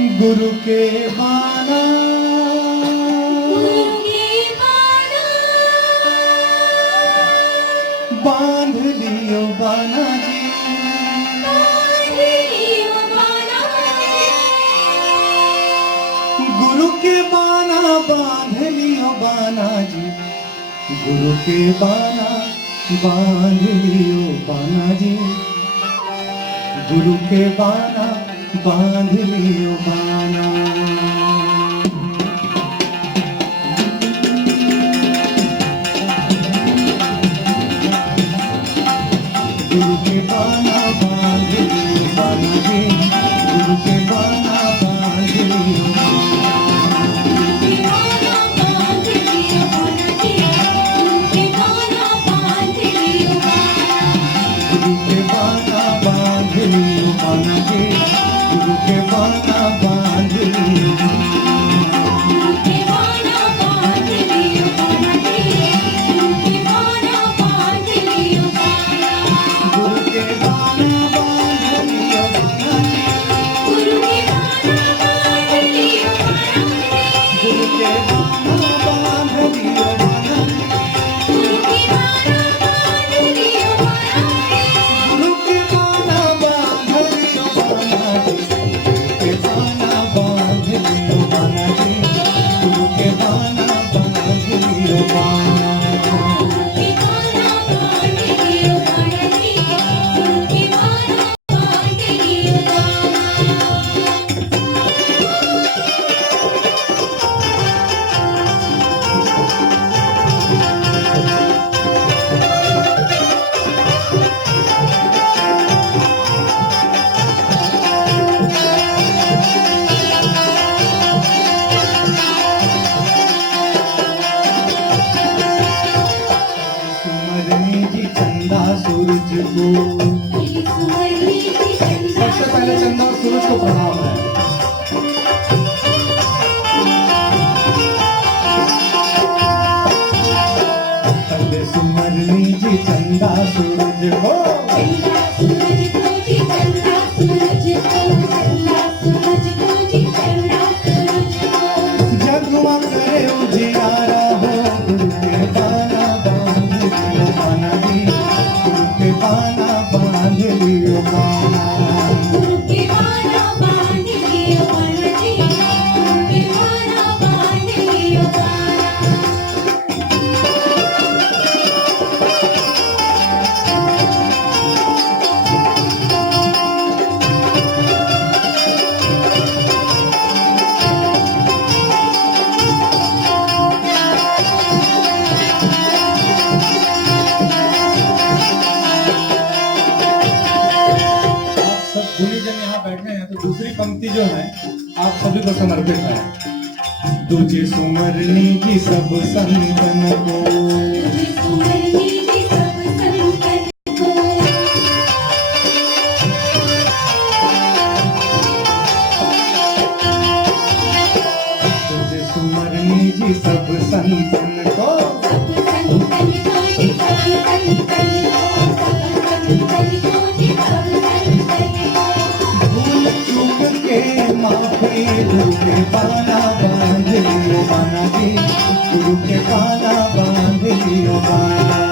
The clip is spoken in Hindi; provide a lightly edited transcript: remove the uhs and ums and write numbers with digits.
गुरु के बाना बांध लियो बाना जी, गुरु के बाना बांध लियो बाना जी, गुरु के बाना बांध लियो बाना जी, गुरु के बाना बांध लियो बाना। गुरु के बाना बांध लियो बाना जी, गुरु के बाना बांध लियो बाना। गुरु के बाना बांध लियो बाना जी, गुरु के बाना बांध लियो बाना। सूरज को सबसे पहले चंदा और सूरज को प्रणाम है। पहले सुमरनी जी चंदा सूरज को, जगमग करे उजियारा हो, गुरु के बाना बांध लियो बाना जी, गुरु के बाना बांध लियो बाना। गुरु के बाना बांध लियो बाना जी, गुरु के बाना बांध लियो बाना। दूसरी पंक्ति जो है आप सभी को समर्पित है। तुझे सुमरनी की सब संतन को, तुझे सुमरनी की सब संतन को, तुझे सुमरनी जी सब संतन को, सब संतन को जी, सब संतन को, सब संतन को जी, सब संतन को। भूल चूक के माफी, गुरु के बाना बांध लियो बाना जी, गुरु के बाना बांध लियो बाना।